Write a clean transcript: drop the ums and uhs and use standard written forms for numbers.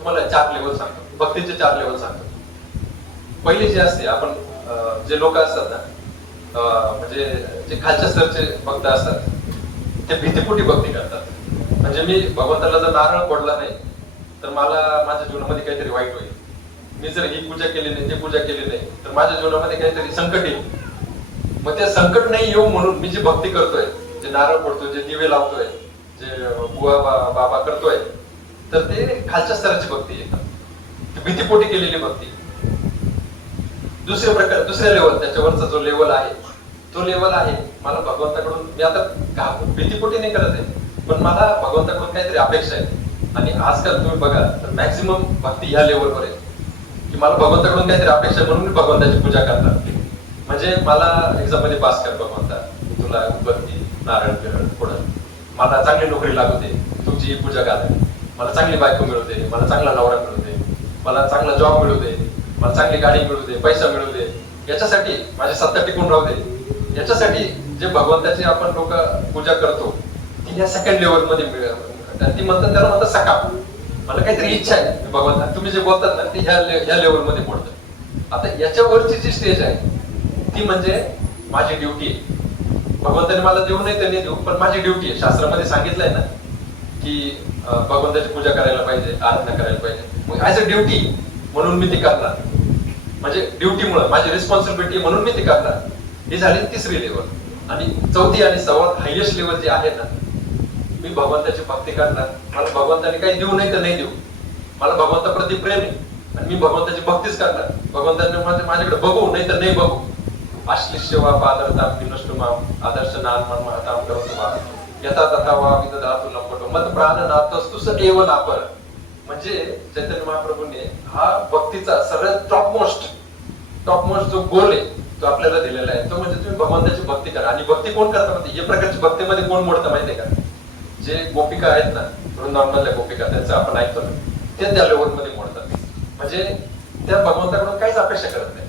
तुम्हाला 4 लेवल सांगतो, भक्तीचे 4 लेवल सांगतो. पहिली जी असते, आपण जे लोक असतात ना, म्हणजे जे खालच्या स्तरचे भक्त असतात, ते भीतीपोटी भक्ती करतात. म्हणजे मी भगवंताला जर नारळ फोडला नाही तर मला माझ्या जीवनामध्ये काहीतरी वाईट होईल. मी जर ही पूजा केली नाही, ती पूजा केली नाही तर माझ्या जीवनामध्ये काहीतरी संकट येईल. मग ते संकट नाही येऊ म्हणून मी जी भक्ती करतोय, जे नारळ फोडतोय, जे दिवे लावतोय, जे बुवा बाबा करतोय, तर ते खालच्या स्तराची भक्ती आहे, ती भीतीपोटी केलेली भक्ती. दुसऱ्या लेवल, त्याच्यावरचा जो लेवल आहे, तो लेवल आहे मला भगवंताकडून, मी आता भीतीपोटी नाही करत आहे, पण मला भगवंताकडून काहीतरी अपेक्षा आहे. आणि आजकाल तुम्ही बघा तर मॅक्सिमम भक्ती ह्या लेवलवर आहे की मला भगवंताकडून काहीतरी अपेक्षा म्हणून मी भगवंताची पूजा करणार. म्हणजे मला एक्झाम मध्ये पास कर भगवंता, तुला उदबत्ती नारळ बिरळ पुढं, मला चांगली नोकरी लागू दे, तुमची पूजा घाल, मला चांगली बायको मिळू दे, मला चांगला नवरा मिळू दे, मला चांगला जॉब मिळू दे, मला चांगली गाडी मिळू दे, पैसा मिळू दे, याच्यासाठी माझी सत्ता टिकून राहू दे. याच्यासाठी जे भगवंताची आपण लोक पूजा करतो ती ह्या सेकंड लेवल मध्ये ती म्हणतात, त्याला म्हणतात सकाळ. मला काहीतरी इच्छा आहे भगवंता, तुम्ही जे बोलतात ना ते ह्या लेवल मध्ये पडतं. आता याच्यावरची जी स्टेज आहे ती म्हणजे माझी ड्युटी आहे. भगवंताने मला देऊ नाही तर नाही देऊ, पण माझी ड्युटी आहे. शास्त्रामध्ये सांगितलंय ना की भगवंताची पूजा करायला पाहिजे, आराधना करायला पाहिजे. मग ऍज अ ड्युटी म्हणून मी ती करणार. म्हणजे ड्युटीमुळे माझी रिस्पॉन्सिबिलिटी म्हणून मी ती करणार. ही झाली तिसरी लेवल. आणि चौथी आणि सर्वात हायएस्ट लेवल जी आहे ना, मी भगवंताची भक्ती करणार. मला भगवंताने काही देऊ नाही तर नाही देऊ, मला भगवंताप्रती प्रेम आहे आणि मी भगवंताची भक्तीच करणार. भगवंताने माझ्याकडे बघू नाही तर नाही बघू. आश्लिष्य वा पादरताम विनष्टुमाम आदर्श नान मन महताम करोतुमा यथा तथा वा विदधातु लंपटो मत प्राणनाथस्तु सदैव नापर. म्हणजे चैतन्य महाप्रभूंनी हा भक्तीचा सगळ्यात टॉपमोस्ट जो गोल आहे तो आपल्याला दिलेला आहे, तो म्हणजे तुम्ही भगवंताची भक्ती करा. आणि भक्ती कोण करता म्हणजे या प्रकारची भक्तीमध्ये कोण मोडतं माहितीये का? जे गोपिका आहेत ना, वृंदावनातल्या गोपिका, त्यांचं आपण ऐकतो ना, ते त्या लेवलमध्ये मोडतात. म्हणजे त्या भगवंताकडून काहीच अपेक्षा करत नाही.